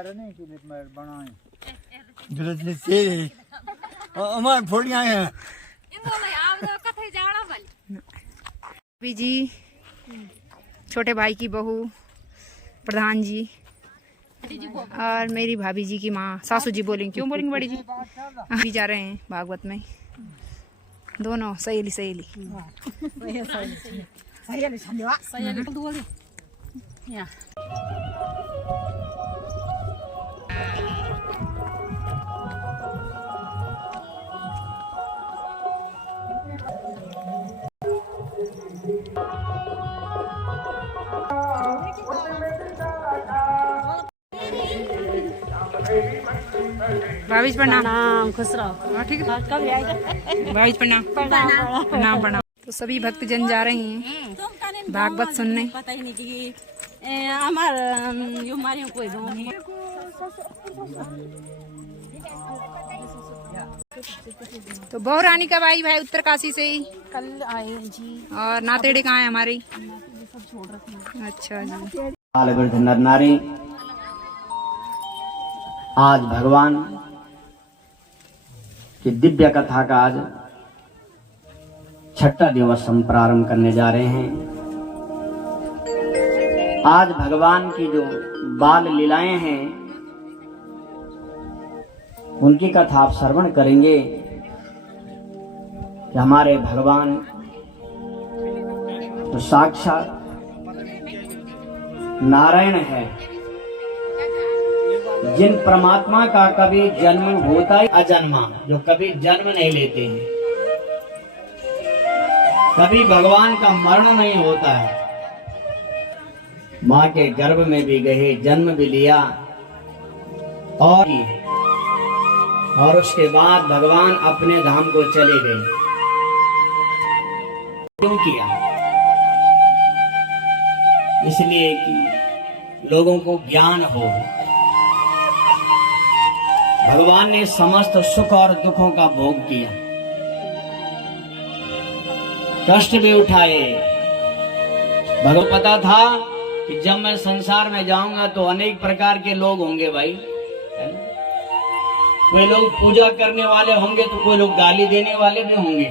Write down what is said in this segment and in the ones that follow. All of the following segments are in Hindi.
नहीं कि बनाए जरूरत से हमारे फोड़ियां हैं भाभी जी, छोटे भाई की बहू, प्रधान जी और मेरी भाभी जी की माँ, सासू जी बोलेंगे, क्यों बोलेंगे बड़ी जी? अभी जा रहे हैं भागवत में, दोनों सहेली सहेली। भाभी जी प्रणाम। खुश रहो। ठीक है कब आएगा? भाभी जी प्रणाम। प्रणाम प्रणाम। तो सभी भक्तजन जा रहे हैं भागवत सुनने। पता ही नहीं कि हमार यो मारियों कोई दो तो बहु रानी कब आई भाई? उत्तरकाशी से ही कल आए जी। और नातेड़े कहाँ है हमारी? सब छोड़ रखे। अच्छा जी। बाल वृद्ध नर नारी आज भगवान की दिव्य कथा का आज छठा दिवस हम प्रारंभ करने जा रहे हैं। आज भगवान की जो बाल लीलाएं हैं उनकी कथा आप श्रवण करेंगे कि हमारे भगवान तो साक्षात नारायण है, जिन परमात्मा का कभी जन्म होता ही अजन्मा, जो कभी जन्म नहीं लेते हैं, कभी भगवान का मरण नहीं होता है। माँ के गर्भ में भी गए, जन्म भी लिया और उसके बाद भगवान अपने धाम को चले गए। क्यों किया? इसलिए कि लोगों को ज्ञान हो। भगवान ने समस्त सुख और दुखों का भोग किया, कष्ट भी उठाए। भगवान पता था कि जब मैं संसार में जाऊंगा तो अनेक प्रकार के लोग होंगे भाई। कोई लोग पूजा करने वाले होंगे तो कोई लोग गाली देने वाले भी होंगे।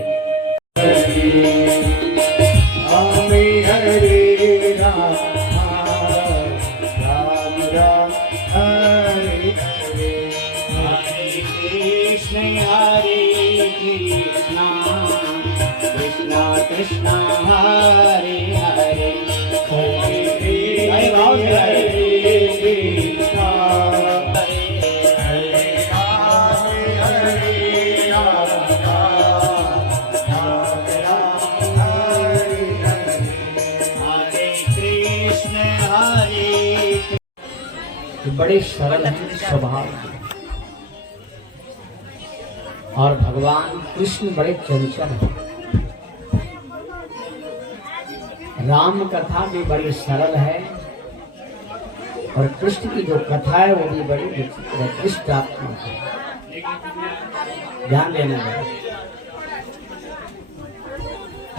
कृष्णा हरे हरे बड़े सरल स्वभाव और भगवान कृष्ण बड़े चंचल हैं। राम कथा भी बड़ी सरल है और कृष्ण की जो कथा है वो भी बड़ी विचित्र है, कृष्णात्मक है। ध्यान देना है,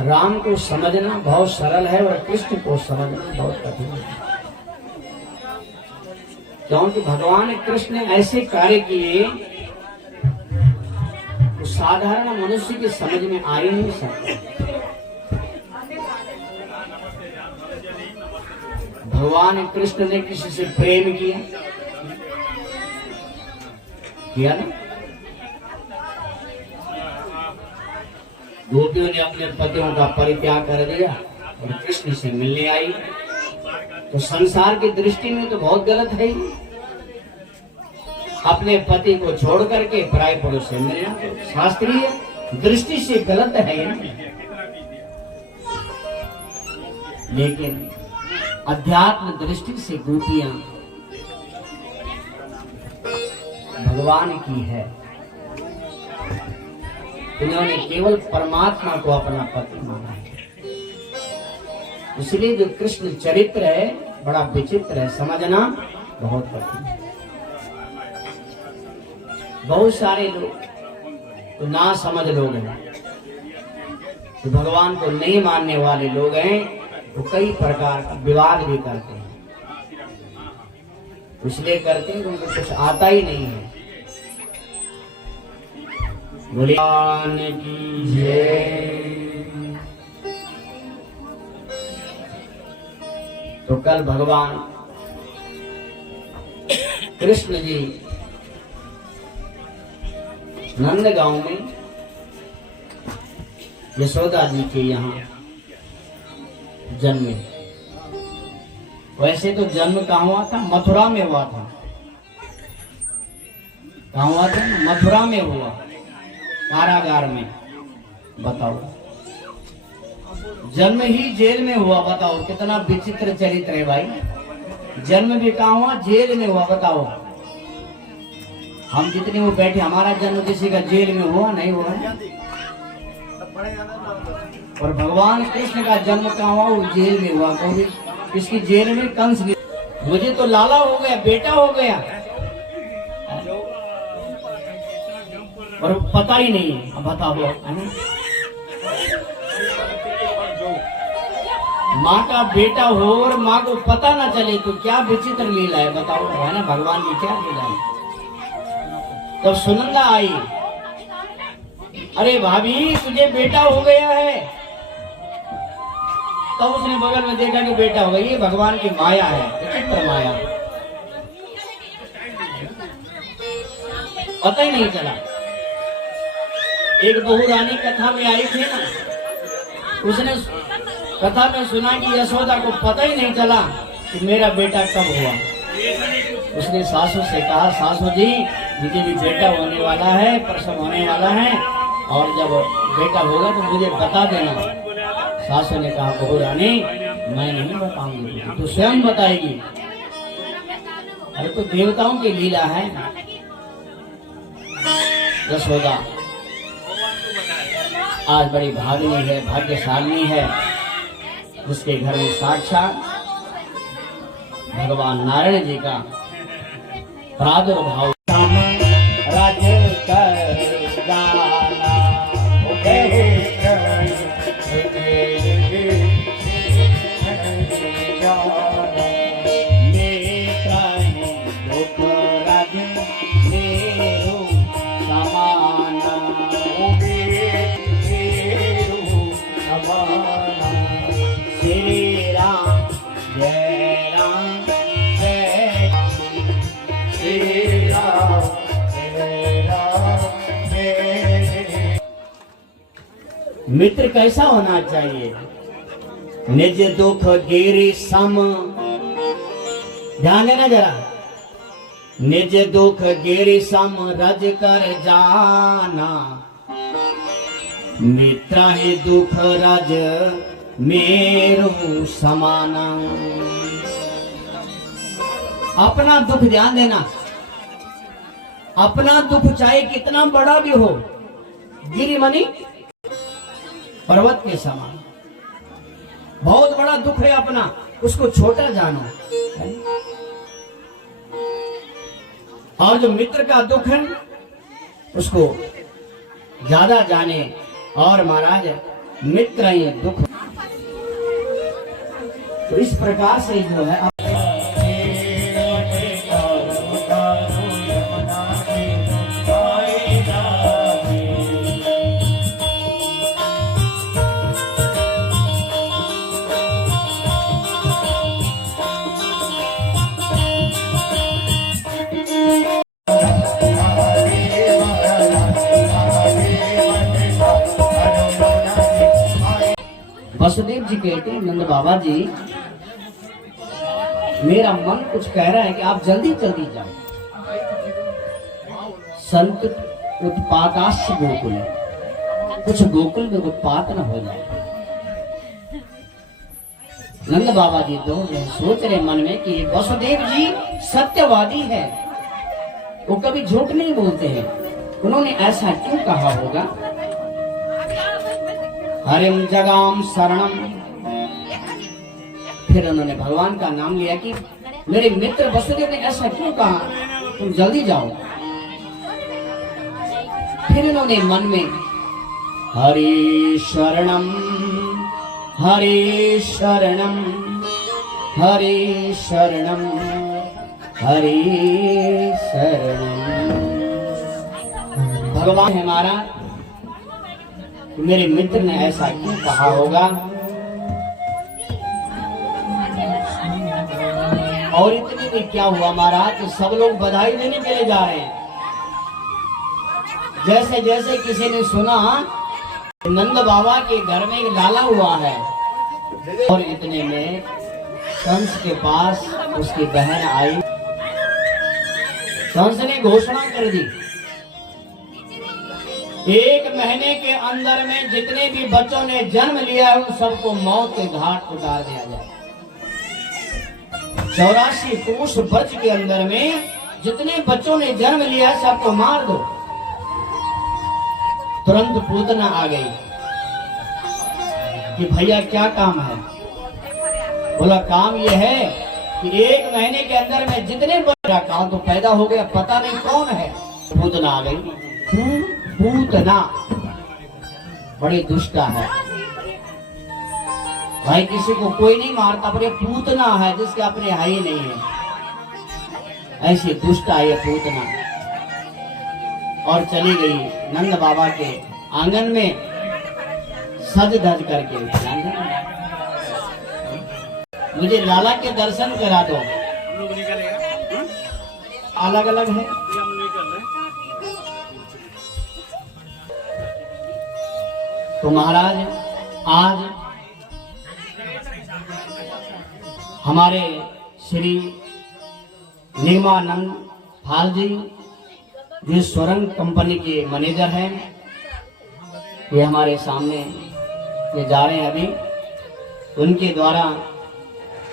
राम को समझना बहुत सरल है और कृष्ण को समझना बहुत कठिन है, क्योंकि भगवान कृष्ण ने ऐसे कार्य किए तो साधारण मनुष्य की समझ में आ ही नहीं सकते। भगवान कृष्ण ने किसी से प्रेम किया ना? गोपियों ने अपने पतियों का परित्याग कर दिया और कृष्ण से मिलने आई, तो संसार की दृष्टि में तो बहुत गलत है। अपने पति को छोड़ करके पराय पुरुष से मिलना तो शास्त्रीय दृष्टि से गलत है। लेकिन अध्यात्म दृष्टि से गोपियां भगवान की है, इन्होंने केवल परमात्मा को अपना पति माना है। इसलिए जो कृष्ण चरित्र है बड़ा विचित्र है, समझना बहुत कठिन है। बहुत सारे लोग तो ना समझ लोग हैं, तो भगवान को नहीं मानने वाले लोग हैं, तो कई प्रकार का विवाद भी करते हैं। इसलिए करते हैं उनको कुछ आता ही नहीं है। भगवान की जय। तो कल भगवान कृष्ण जी नंदगांव में यशोदा जी के यहाँ जन्मे। वैसे तो जन्म कहाँ हुआ था? मथुरा में हुआ था। कहाँ हुआ था? मथुरा में हुआ, कारागार में। बताओ, जन्म ही जेल में हुआ। बताओ कितना विचित्र चरित्र है भाई। जन्म भी कहाँ हुआ? जेल में हुआ। बताओ, हम जितने वो बैठे, हमारा जन्म किसी का जेल में हुआ नहीं हुआ। और भगवान कृष्ण का जन्म कहाँ हुआ? वो जेल में हुआ। कभी इसकी जेल में कंस। मुझे तो लाला हो गया, बेटा हो गया, और पता ही नहीं है। अब बताओ, माँ का बेटा हो और माँ को पता ना चले तो क्या विचित्र लीला है। बताओ, है ना, भगवान की क्या लीला है। तब सुनंदा आई, अरे भाभी तुझे बेटा हो गया है। तब उसने बगल में देखा कि बेटा हो गया। ये भगवान की माया है, विचित्र माया, पता ही नहीं चला। एक बहू रानी कथा में आई थी ना, उसने कथा में सुना कि यशोदा को पता ही नहीं चला कि मेरा बेटा कब हुआ। उसने सासू से कहा, सासू जी मुझे भी बेटा होने वाला है, प्रसव होने वाला है, और जब बेटा होगा तो मुझे बता देना। सासू ने कहा, बहू रानी मैं नहीं बताऊंगी, तो स्वयं बताएगी। अरे तो देवताओं की लीला है। यशोदा आज बड़ी भागिनी है, भाग्यशालिनी है, उसके घर में साक्षात भगवान नारायण जी का प्रादुर्भाव। राज कर गाना मित्र कैसा होना चाहिए? निज दुख गिरि सम, ध्यान देना जरा, निज दुख गिरि सम रज कर जाना, मित्र ही दुख रज मेरु समाना। अपना दुख, ध्यान देना, अपना दुख चाहे कितना बड़ा भी हो, गिरि मनी पर्वत के समान, बहुत बड़ा दुख है अपना, उसको छोटा जानो। और जो मित्र का दुख है उसको ज्यादा जाने। और महाराज मित्र ही दुख। तो इस प्रकार से जो है वसुदेव जी कहते हैं, नंद बाबा जी मेरा मन कुछ कह रहा है कि आप जल्दी जल्दी जाओ। संत उत्पाताश्च गोकुल, कुछ गोकुल में उत्पात न हो जाए। नंद बाबा जी तो सोच रहे मन में कि वसुदेव जी सत्यवादी है, वो कभी झूठ नहीं बोलते हैं, उन्होंने ऐसा क्यों कहा होगा। हरिम जगाम शरणम, फिर उन्होंने भगवान का नाम लिया कि मेरे मित्र वसुदेव ने ऐसा क्यों कहा, तुम जल्दी जाओ। फिर उन्होंने मन में हरि शरणम हरि शरणम हरि शरणम हरि शरणम। भगवान है महाराज, मेरे मित्र ने ऐसा क्यों कहा होगा? और इतने में क्या हुआ महाराज, तो सब लोग बधाई देने के लिए जा रहे हैं। जैसे जैसे किसी ने सुना नंद बाबा के घर में एक लाला हुआ है, और इतने में कंस के पास उसकी बहन आई। कंस ने घोषणा कर दी, 1 महीने के अंदर में जितने भी बच्चों ने जन्म लिया है उन सबको मौत के घाट उतार दिया जाए। 84 कोष वर्ष के अंदर में जितने बच्चों ने जन्म लिया है सबको मार दो। तुरंत पूतना आ गई कि भैया क्या काम है? बोला काम यह है कि 1 महीने के अंदर में जितने बच्चा काम तो पैदा हो गया, पता नहीं कौन है। पूतना आ गई। पूतना बड़ी दुष्टा है भाई, किसी को कोई नहीं मारता, पर ये पूतना है जिसके अपने है ही नहीं है। ऐसी दुष्टा है ये पूतना। और चली गई नंद बाबा के आंगन में सज धज करके। मुझे लाला के दर्शन करा दो। अलग अलग है। तो महाराज आज हमारे श्री निगमानंद फाल जी जो स्वरंग कंपनी के मैनेजर हैं, ये हमारे सामने ये जा रहे हैं। अभी उनके द्वारा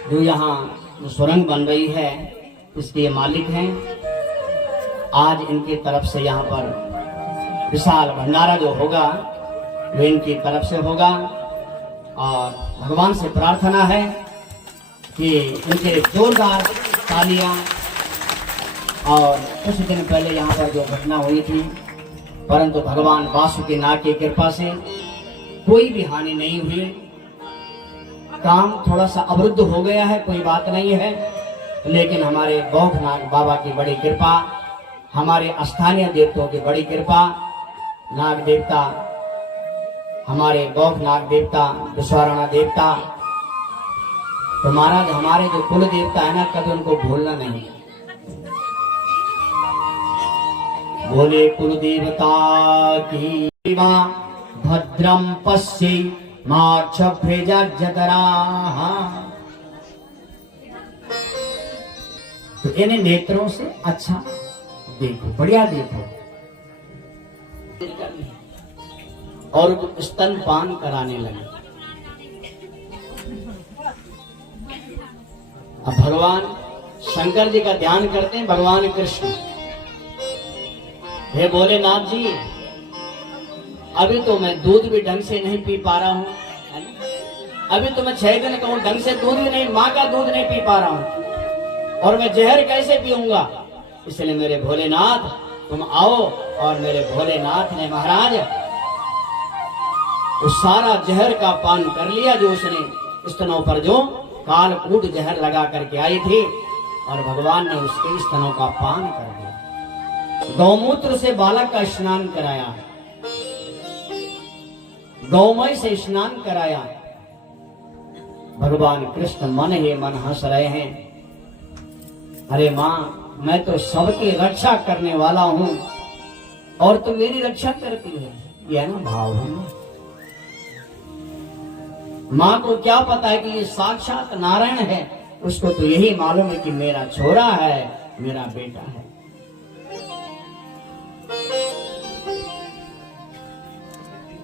जो यहाँ जो सुरंग बन रही है इसके ये मालिक हैं। आज इनकी तरफ से यहाँ पर विशाल भंडारा जो होगा वो इनकी तरफ से होगा, और भगवान से प्रार्थना है कि इनके जोरदार तालियां। और कुछ दिन पहले यहाँ पर जो घटना हुई थी, परंतु भगवान वासुकीनाथ की कृपा से कोई भी हानि नहीं हुई। काम थोड़ा सा अवरुद्ध हो गया है, कोई बात नहीं है, लेकिन हमारे गौखनाथ बाबा की बड़ी कृपा, हमारे स्थानीय देवताओं की बड़ी कृपा, नाग देवता, हमारे गौखनाथ देवता, विश्वराणा देवता, तो महाराज हमारे जो कुल देवता है ना, कभी उनको भूलना नहीं। बोले कुल देवता की भद्रम पश्ये माक्षभ्रेजा जतरा। तो इन्हें नेत्रों से अच्छा देखो, बढ़िया देखो, और स्तनपान कराने लगे। अब भगवान शंकर जी का ध्यान करते हैं, भगवान कृष्ण, हे भोलेनाथ जी, अभी तो मैं दूध भी ढंग से नहीं पी पा रहा हूँ, अभी तो मैं 6 दिन कहूँ ढंग से दूध भी नहीं, माँ का दूध नहीं पी पा रहा हूँ, और मैं जहर कैसे पीऊंगा? इसलिए मेरे भोलेनाथ तुम आओ। और मेरे भोलेनाथ ने महाराज उस सारा जहर का पान कर लिया जो उसने स्तनों पर जो कालकूट जहर लगा करके आई थी, और भगवान ने उसके स्तनों का पान कर दिया। गौमूत्र से बालक का स्नान कराया, गौमय से स्नान कराया। भगवान कृष्ण मन ही मन हंस रहे हैं, अरे माँ, मैं तो सबकी रक्षा करने वाला हूँ और तुम मेरी रक्षा करती है। यह ना भाव है। माँ को क्या पता है कि ये साक्षात नारायण है, उसको तो यही मालूम है कि मेरा छोरा है, मेरा बेटा है।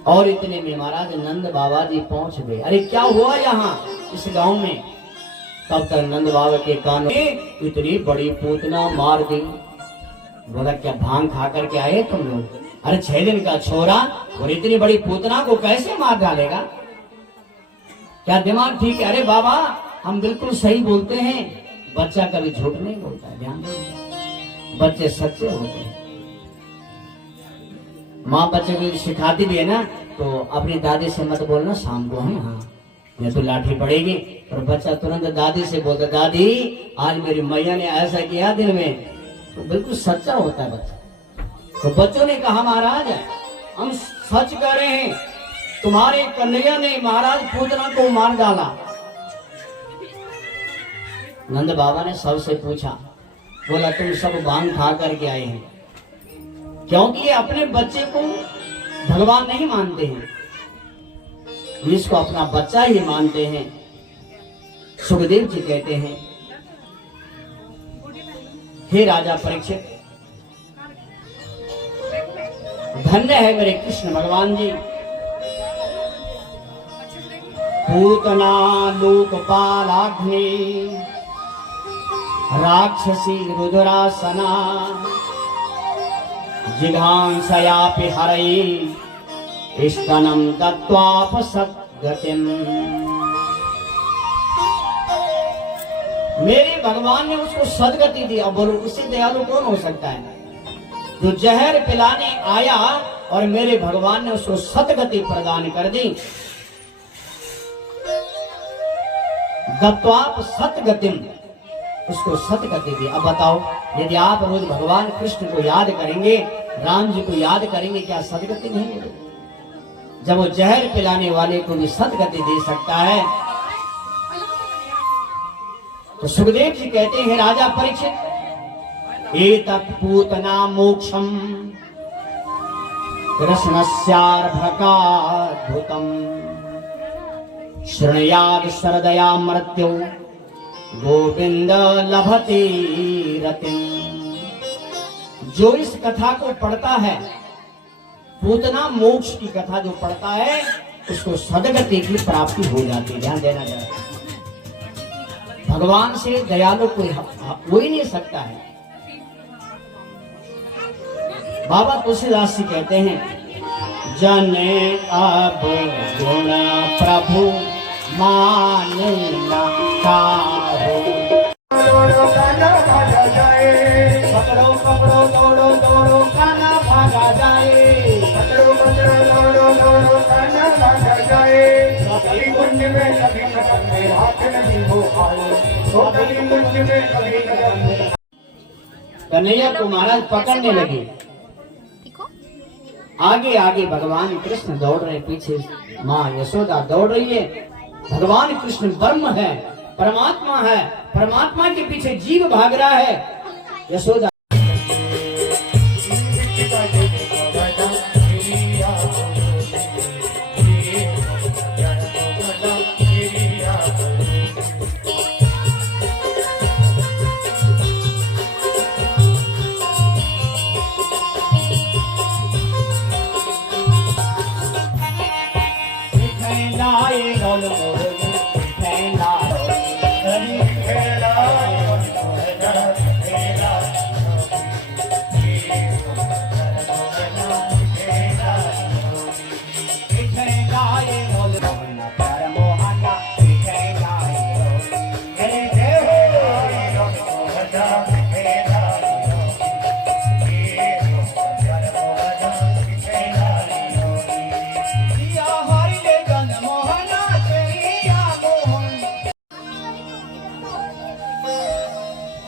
और इतने में महाराज नंद बाबा जी पहुंच गए। अरे क्या हुआ यहाँ इस गांव में? तब तक नंद बाबा के कान में इतनी बड़ी पूतना मार दी। बोला क्या भांग खा करके आए तुम लोग? अरे 6 दिन का छोरा और इतनी बड़ी पूतना को कैसे मार डालेगा? क्या दिमाग ठीक है? अरे बाबा हम बिल्कुल सही बोलते हैं, बच्चा कभी झूठ नहीं बोलता, ध्यान दो, बच्चे सच्चे होते हैं। माँ बच्चे को सिखाती भी है ना, तो अपनी दादी से मत बोलना शाम को है, हाँ ये तो लाठी पड़ेगी। और बच्चा तुरंत दादी से बोलता, दादी आज मेरी मैया ने ऐसा किया दिन में। तो बिल्कुल सच्चा होता है बच्चा। तो बच्चों ने कहा, महाराज हम सच कह रहे हैं, तुम्हारे कन्हैया ने महाराज पूतना को मार डाला। नंद बाबा ने सबसे पूछा, बोला तुम सब भांग खा करके आए हैं, क्योंकि ये अपने बच्चे को भगवान नहीं मानते हैं, इसको अपना बच्चा ही मानते हैं। सुखदेव जी कहते हैं, हे राजा परीक्षित, धन्य है मेरे कृष्ण भगवान जी। पूतना लोकपालाग्नि राक्षसी रुद्रासना जिघांसयापि हरई स्तनम दत्वापसद्गतिम्। मेरे भगवान ने उसको सदगति दी। अब बोलो उससे दयालु कौन हो सकता है? जो जहर पिलाने आया और मेरे भगवान ने उसको सदगति प्रदान कर दी। दत्वाप सतगतिम, उसको सतगति दी। अब बताओ, यदि आप रोज भगवान कृष्ण को याद करेंगे, राम जी को याद करेंगे, क्या सदगति नहीं मिलेगी? जब वो जहर पिलाने वाले को भी सदगति दे सकता है। तो सुखदेव जी कहते हैं, राजा परीक्षित, एतत् पूतना मोक्षम कृष्णस्यार्भकाद्भुतम् शृणुयात् सरदया मृत्यु गोविंद लभते रतिम्। जो इस कथा को पढ़ता है, पूतना मोक्ष की कथा जो पढ़ता है, उसको सदगति की प्राप्ति हो जाती है। ध्यान देना चाहिए, भगवान से दयालु कोई हो ही नहीं सकता है। बाबा तुलसीदास जी कहते हैं, जने अब गुण प्रभु मान न काहू। पकड़ो पकड़ो दौड़ो दौड़ो काना भागा जाए। पकड़ो पकड़ो दौड़ो दौड़ो काना भागा जाए। कभी कुंज में कभी कदम में हाथ नहीं हो आए। कभी कुंज में कभी कदम में। कन्हैया को महाराज पकड़ने लगे। आगे आगे भगवान कृष्ण दौड़ रहे, पीछे माँ यशोदा दौड़ रही है। भगवान कृष्ण ब्रह्म है, परमात्मा है, परमात्मा के पीछे जीव भाग रहा है। यशोदा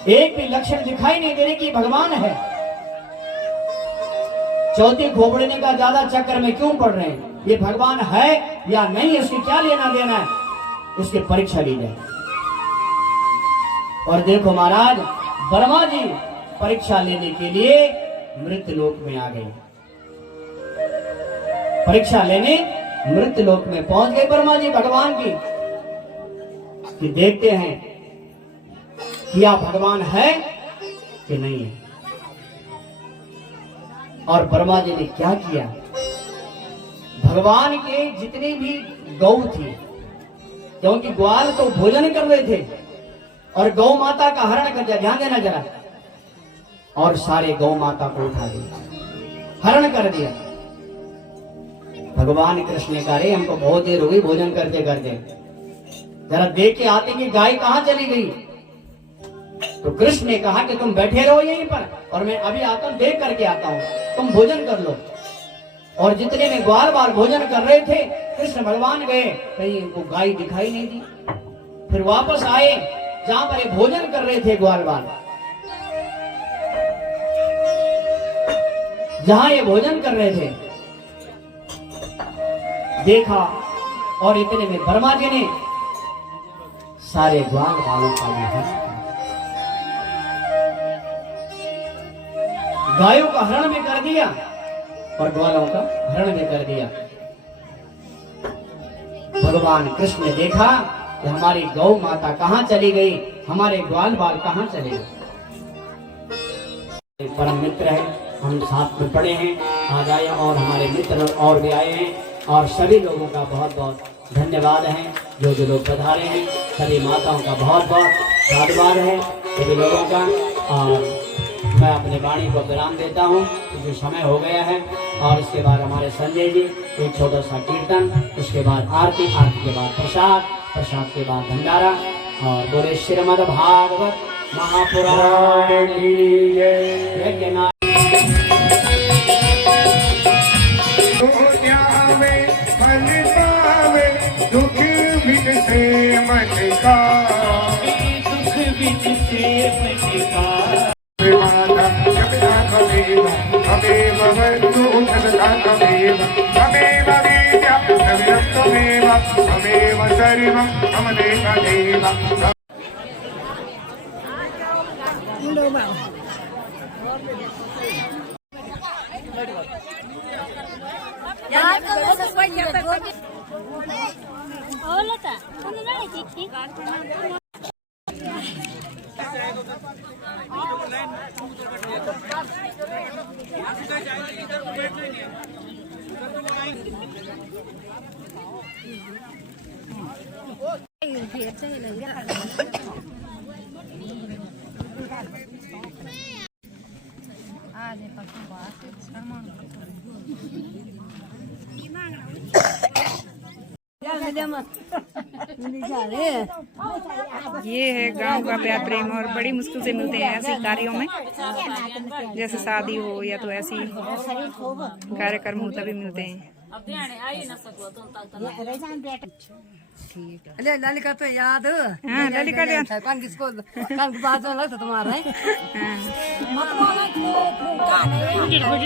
एक भी लक्षण दिखाई नहीं दे रहे कि भगवान है। चौथी खोपड़ने का ज्यादा चक्कर में क्यों पड़ रहे हैं? ये भगवान है या नहीं, उसकी क्या लेना देना है, उसकी परीक्षा ली जाए। और देखो महाराज, ब्रह्मा जी परीक्षा लेने के लिए मृत्यु लोक में आ गए। परीक्षा लेने मृत्यु लोक में पहुंच गए ब्रह्मा जी भगवान की, कि देखते हैं क्या भगवान है कि नहीं है। और ब्रह्मा जी ने क्या किया, भगवान के जितनी भी गौ थी, क्योंकि ग्वाल तो भोजन कर रहे थे, और गौ माता का हरण कर दिया। ध्यान देना जरा, और सारे गौ माता को उठा दिया, हरण कर दिया। भगवान कृष्ण ने कहा, रे हमको बहुत देर हो गई भोजन करते करते, जरा देख के आते कि गाय कहां चली गई। तो कृष्ण ने कहा कि तुम बैठे रहो यहीं पर, और मैं अभी आता हूं, देख करके आता हूं, तुम भोजन कर लो। और जितने में ग्वाल बाल भोजन कर रहे थे, कृष्ण भगवान गए, कहीं इनको गाय दिखाई नहीं दी। फिर वापस आए जहां पर ये भोजन कर रहे थे ग्वाल बाल, जहां ये भोजन कर रहे थे, देखा और इतने में ब्रह्मा जी ने सारे ग्वाल बालों का हरण, गायों का हरण भी कर दिया और ग्वालों का हरण भी कर दिया। भगवान कृष्ण ने देखा कि हमारी गौ माता कहाँ चली गई, हमारे ग्वाल बाल कहाँ चले गए। परम मित्र है, हम साथ में पड़े हैं, आज आए और हमारे मित्र और भी आए हैं, और सभी लोगों का बहुत बहुत धन्यवाद है। जो लोग पधारे हैं, सभी माताओं का बहुत बहुत धन्यवाद है, सभी लोगों का। और मैं अपने वाणी को विराम देता हूँ क्योंकि समय हो गया है। और इसके बाद हमारे संजय जी एक छोटा सा कीर्तन, उसके बाद आरती, आरती के बाद प्रसाद, प्रसाद के बाद भंडारा। और बोले श्रीमद् भागवत महापुराण की जय। दुख बिन से मन का, दुख बिन से मन का, हमें बंधु हमें विद्या हमें सर्वं हम ये है गांव का प्यार प्रेम, और बड़ी मुश्किल से मिलते हैं ऐसे कार्यों में, जैसे शादी हो या तो ऐसी कार्यक्रम हो तभी मिलते हैं। ललिका तो याद, हाँ ललिका याद, किसको बात लगता तुम्हारा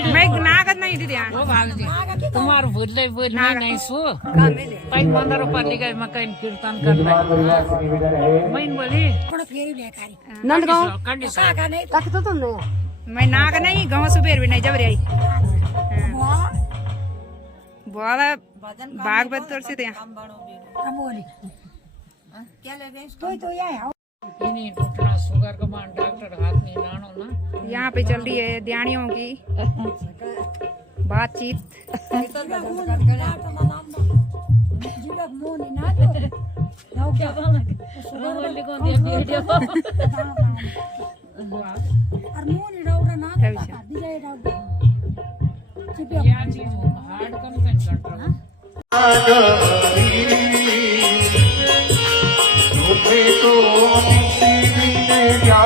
मैं नागत नहीं दीदी तुम्हार भूल नहीं सो कई मंदिर पर लिखे मैं कहीं कीर्तन कर मैं बोली तो तुमने मैं नाग नहीं गाँव सुबेर भी नहीं जब रही बोला भागवत से थे शुगर का मान डॉक्टर हाथ नहीं लानो ना। यहाँ पे चल रही है ध्यानियों की बातचीत। तो किसी भी ने क्या